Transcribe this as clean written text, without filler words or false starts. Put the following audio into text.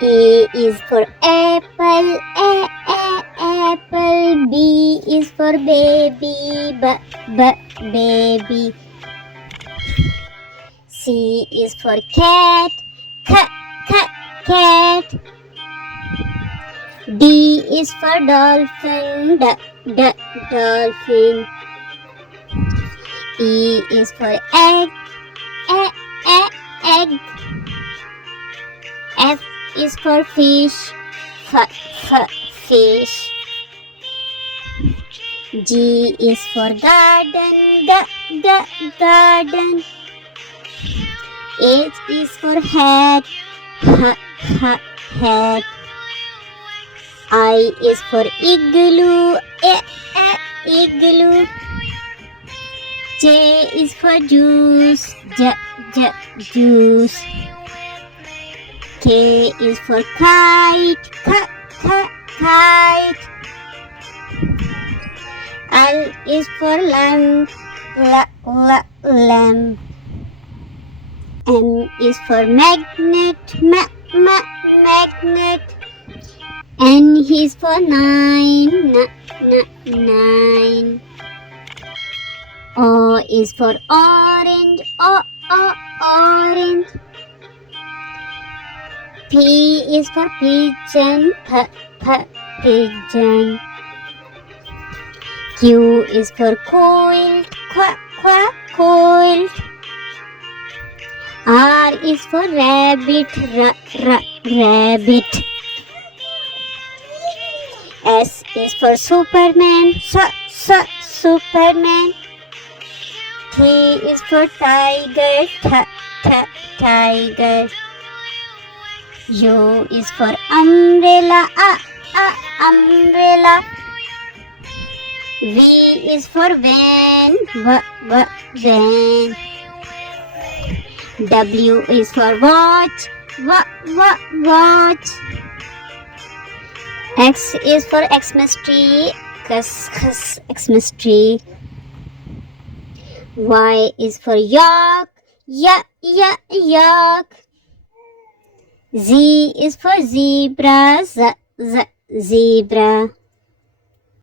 A is for apple, apple. B is for baby, baby. C is for cat, cat. D is for dolphin, dolphin. E is for egg, egg. F is for fish, fish. G is for garden, garden. H is for hat, hat. I is for igloo, igloo. J is for juice, juice. K is for kite, kite. L is for lamb, lamb. M is for magnet, magnet. N is for nine, nine. O is for orange, orange. P is for pigeon, pigeon. Q is for coil, coil. R is for rabbit, rabbit. S is for Superman, Superman. T is for tiger, tiger. U is for umbrella, umbrella. V is for van, van. W is for watch, watch. X is for Xmas tree, Xmas tree. Y is for yak, yak. Z is for zebra, zebra.